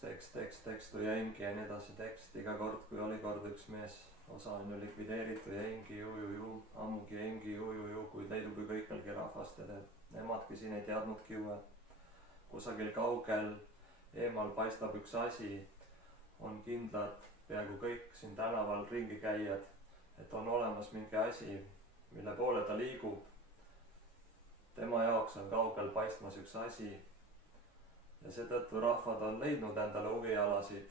tekst, jäingi ja nii edasi tekst. Iga kord, kui oli kord üks mees, osa on ju likvideeritud, jäingi ju, ammugi jäingi ju, kuid leidub ju kõikelgi rahvast ja nemadki siin ei teadnudki ju, et kusagil kaugel eemal paistab üks asi, on kindlad peaaegu kõik siin tänaval ringi käijad, et on olemas mingi asi, mille poole ta liigub. Tema jaoks on kaugel paistmas üks asi ja seetõttu rahvad on leidnud endale huvialasid.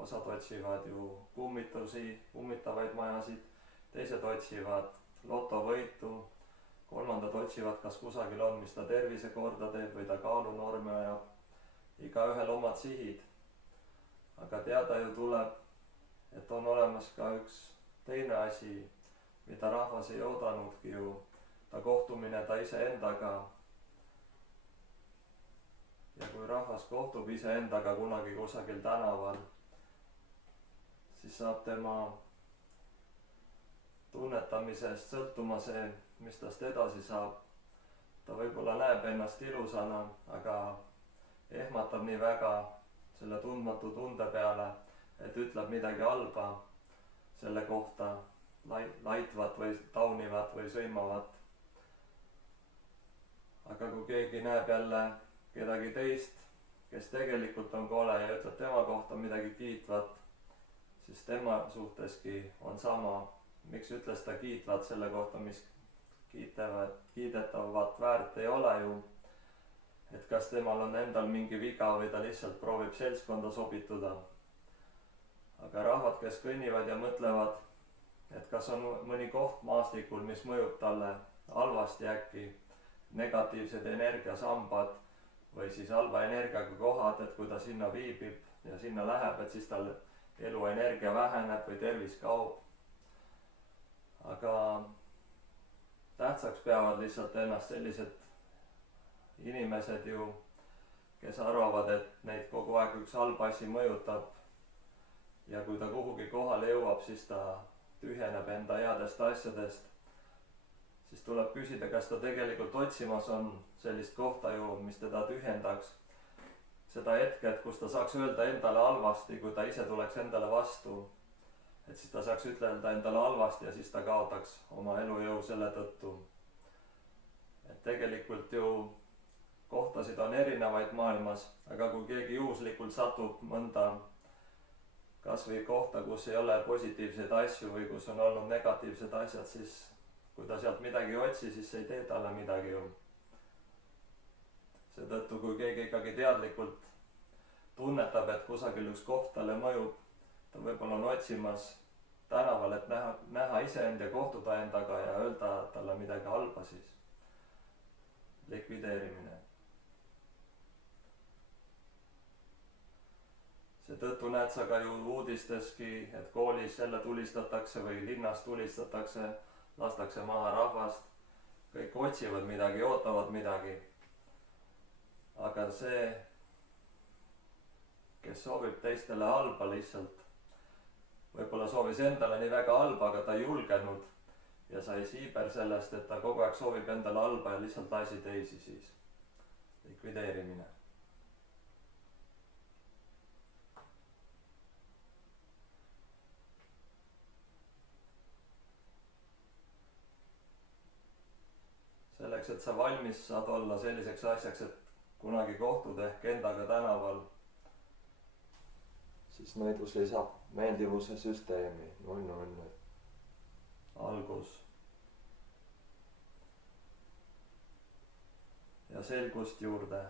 Osad otsivad ju kummitavaid majasid, teised otsivad lotovõitu, kolmandad otsivad, kas kusagil on, mis ta tervise korda teeb või ta kaalunorme ajab. Igaühel omad sihid. Aga teada ju tuleb, et on olemas ka üks teine asi, mida rahvas ei oodanudki ju. Ta kohtumine ta iseendaga. Ja kui rahvas kohtub iseendaga kunagi kusagil tänaval, siis saab tema tunnetamisest sõltuma see, mis tast edasi saab. Ta võib-olla näeb ennast ilusana, aga ehmatab nii väga selle tundmatu tunde peale, et ütleb midagi halba selle kohta, laitvat või taunivat või sõimavat. Aga kui keegi näeb jälle kedagi teist, kes tegelikult on kole ja ütleb tema kohta midagi kiitvat, siis tema suhteski on sama. Miks ütles ta kiitvat selle kohta, mis kiidetavat väärt ei ole ju? Et kas temal on endal mingi viga või ta lihtsalt proovib seltskonda sobituda. Aga rahvad, kes kõnnivad ja mõtlevad, et kas on mõni koht maastikul, mis mõjub talle halvasti äkki, negatiivsed energiasambad või siis halva energiaga kohad, et kui ta sinna viibib ja sinna läheb, et siis tal eluenergia väheneb või tervis kaob. Aga tähtsaks peavad lihtsalt ennast sellised inimesed ju, kes arvavad, et neid kogu aeg üks halb asi mõjutab. Ja kui ta kuhugi kohale jõuab, siis ta tühjeneb enda headest asjadest. Siis tuleb küsida, kas ta tegelikult otsimas on sellist kohta ju, mis teda tühjendaks. Seda hetket, kus ta saaks öelda endale halvasti, kui ta ise tuleks endale vastu. Et siis ta saaks ütelda endale halvasti ja siis ta kaotaks oma elujõu selle tõttu. Et tegelikult ju kohtasid on erinevaid maailmas, aga kui keegi juhuslikult satub mõnda kas või kohta, kus ei ole positiivseid asju või kus on olnud negatiivsed asjad, siis kui ta sealt midagi otsi, siis ei tee talle midagi ju. Seetõttu, kui keegi ikkagi teadlikult tunnetab, et kusagil üks koht talle mõjub, ta võib-olla on otsimas tänaval, et näha iseend ja kohtuda endaga ja öelda talle midagi halba, siis likvideerimine. Seetõttu näed sa ka ju uudisteski, et koolis jälle tulistatakse või linnas tulistatakse, lastakse maha rahvast. Kõik otsivad midagi, ootavad midagi. Aga see, kes soovib teistele halba lihtsalt, võib-olla soovis endale nii väga halba, aga ta ei julgenud ja sai siiber sellest, et ta kogu aeg soovib endale halba ja lihtsalt lasi teisi siis. Likvideerimine. Selleks, et sa valmis saad olla selliseks asjaks, et kunagi kohtud ehk endaga tänaval, siis nõidus lisab meeldivuse süsteemi. Algus. Ja selgust juurde.